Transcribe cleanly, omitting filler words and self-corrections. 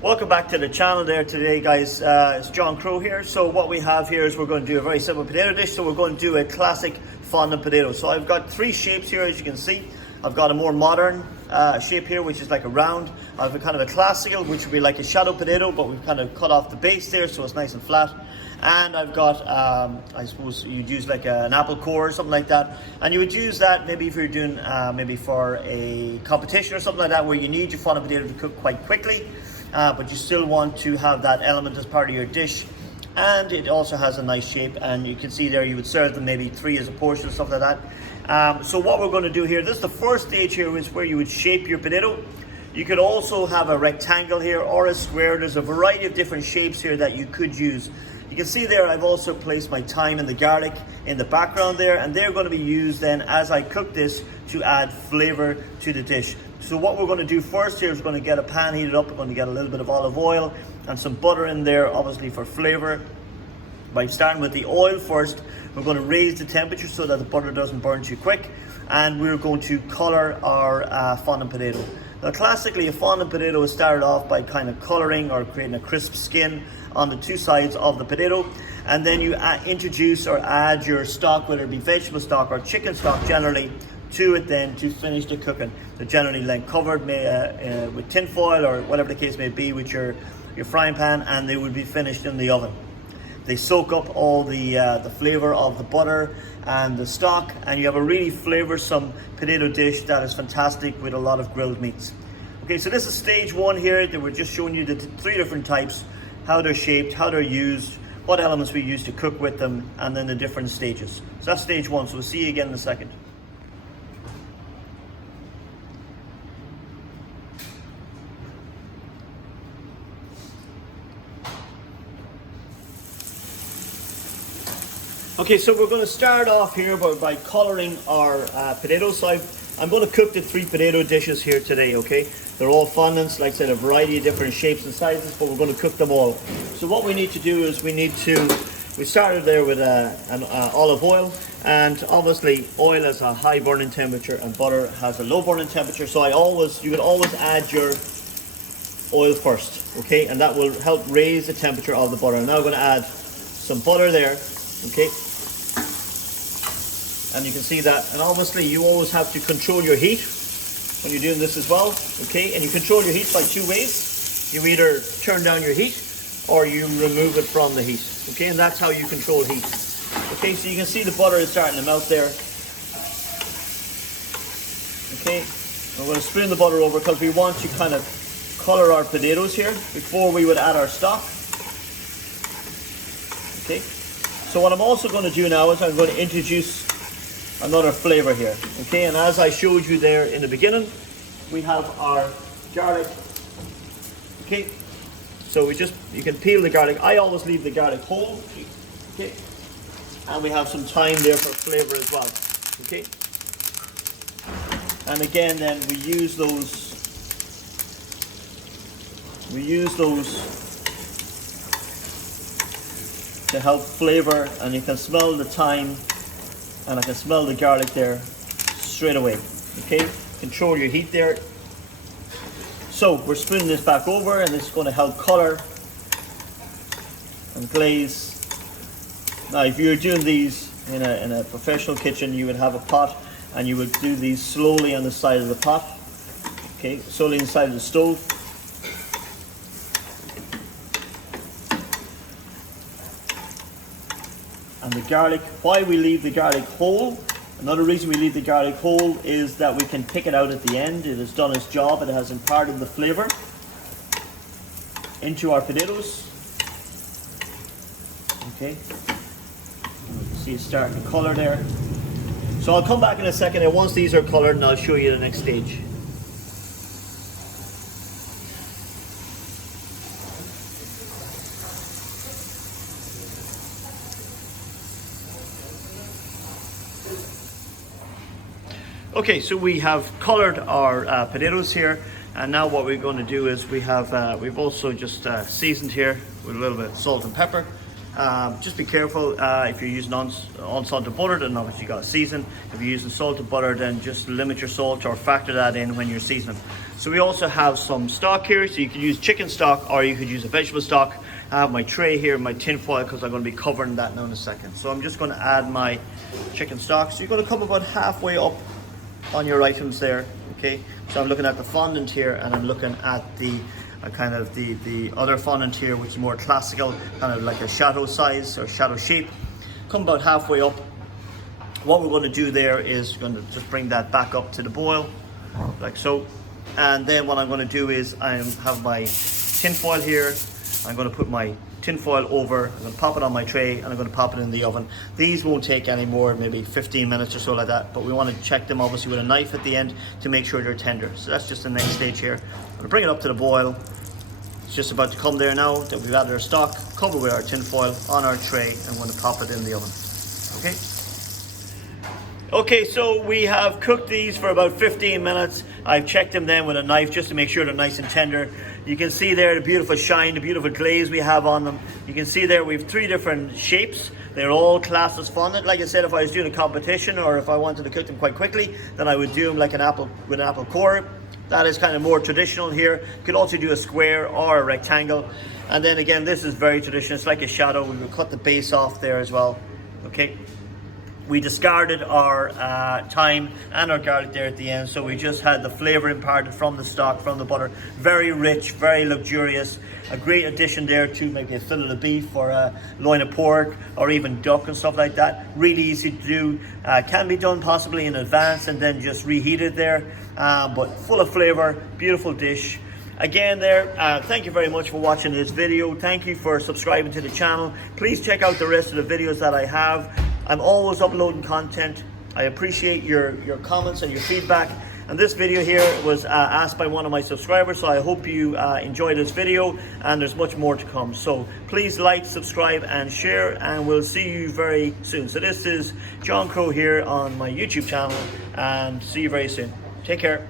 Welcome back to the channel there today, guys. It's John Crowe here. So what we have here is we're going to do a very simple potato dish. So we're going to do a classic fondant potato. So I've got three shapes here, as you can see. I've got a more modern shape here, which is like a round. I've a kind of a classical, which would be like a shadow potato, but we've kind of cut off the base there so it's nice and flat. And I've got, I suppose you'd use like an apple core or something like that. And you would use that maybe if you're doing, maybe for a competition or something like that, where you need your fondant potato to cook quite quickly. But you still want to have that element as part of your dish, and it also has a nice shape, and you can see there you would serve them maybe three as a portion, stuff like that. So what we're going to do here, this is the first stage here, is where you would shape your potato. You could also have a rectangle here or a square. There's a variety of different shapes here that you could use. You can see there I've also placed my thyme and the garlic in the background there, and they're going to be used then as I cook this to add flavor to the dish. So what we're going to do first here is we're going to get a pan heated up. We're going to get a little bit of olive oil and some butter in there, obviously for flavor. By starting with the oil first, we're going to raise the temperature so that the butter doesn't burn too quick, and we're going to color our fondant potato. Now classically, a fondant potato is started off by kind of coloring or creating a crisp skin on the two sides of the potato, and then you introduce or add your stock, whether it be vegetable stock or chicken stock generally, to it then to finish the cooking. They're generally then covered with tin foil or whatever the case may be with your frying pan, and they would be finished in the oven. They soak up all the flavor of the butter and the stock, and you have a really flavoursome potato dish that is fantastic with a lot of grilled meats. Okay, so this is stage one here. That we're just showing you the three different types, how they're shaped, how they're used, what elements we use to cook with them, and then the different stages. So that's stage one. So we'll see you again in a second. Okay, so we're going to start off here by colouring our potatoes. So I'm going to cook the three potato dishes here today, okay? They're all fondants, like I said, a variety of different shapes and sizes, but we're going to cook them all. So what we need to do is we started there with an olive oil, and obviously oil has a high burning temperature and butter has a low burning temperature. So you would always add your oil first, okay? And that will help raise the temperature of the butter. Now I'm going to add some butter there, okay? And you can see that, and obviously you always have to control your heat when you're doing this as well, okay? And you control your heat by two ways. You either turn down your heat or you remove it from the heat, okay? And that's how you control heat. Okay, so you can see the butter is starting to melt there. Okay, we're going to spoon the butter over because we want to kind of color our potatoes here before we would add our stock. Okay, so what I'm also going to do now is I'm going to introduce another flavor here, okay? And as I showed you there in the beginning, we have our garlic, okay? So you can peel the garlic. I always leave the garlic whole, okay? And we have some thyme there for flavor as well, okay? And again, then we use those to help flavor, and you can smell the thyme and I can smell the garlic there straight away, okay? Control your heat there. So we're spooning this back over, and this is going to help color and glaze. Now if you're doing these in a professional kitchen, you would have a pot and you would do these slowly on the side of the pot, okay? Slowly inside of the stove. And the garlic, why we leave the garlic whole, another reason we leave the garlic whole is that we can pick it out at the end. It has done its job. It has imparted the flavor into our potatoes. Okay, you can see it's starting to color there. So I'll come back in a second, and once these are colored, and I'll show you the next stage. Okay, so we have colored our potatoes here, and now what we're going to do is we've also just seasoned here with a little bit of salt and pepper. Just be careful if you're using unsalted butter, then obviously you got to season. If you're using salted butter, then just limit your salt or factor that in when you're seasoning. So we also have some stock here, so you could use chicken stock or you could use a vegetable stock. I have my tray here, my tin foil, because I'm going to be covering that now in a second. So I'm just going to add my chicken stock. So you're going to come about halfway up on your items there, okay? So I'm looking at the fondant here, and I'm looking at the kind of the other fondant here, which is more classical, kind of like a shadow size or shadow shape. Come about halfway up. What we're going to do there is going to just bring that back up to the boil, like so. And then what I'm going to do is I have my tin foil here. I'm going to put my tin foil over, I'm going to pop it on my tray, and I'm going to pop it in the oven. These won't take any more, maybe 15 minutes or so like that, but we want to check them obviously with a knife at the end to make sure they're tender. So that's just the next stage here. I'm going to bring it up to the boil. It's just about to come there now that we've added our stock, covered with our tin foil on our tray, and we're going to pop it in the oven. Okay? Okay, so we have cooked these for about 15 minutes. I've checked them then with a knife just to make sure they're nice and tender. You can see there the beautiful shine, the beautiful glaze we have on them. You can see there we have 3 different shapes. They're all classed as fondant. Like I said, if I was doing a competition or if I wanted to cook them quite quickly, then I would do them like an apple with an apple core. That is kind of more traditional here. You could also do a square or a rectangle. And then again, this is very traditional. It's like a shadow. We would cut the base off there as well. Okay. We discarded our thyme and our garlic there at the end, so we just had the flavor imparted from the stock, from the butter. Very rich, very luxurious. A great addition there to maybe a fillet of beef or a loin of pork or even duck and stuff like that. Really easy to do. Can be done possibly in advance and then just reheat it there, but full of flavor, beautiful dish. Again there, thank you very much for watching this video. Thank you for subscribing to the channel. Please check out the rest of the videos that I have. I'm always uploading content. I appreciate your comments and your feedback. And this video here was asked by one of my subscribers, so I hope you enjoy this video, and there's much more to come. So please like, subscribe and share, and we'll see you very soon. So this is John Crowe here on my YouTube channel, and see you very soon. Take care.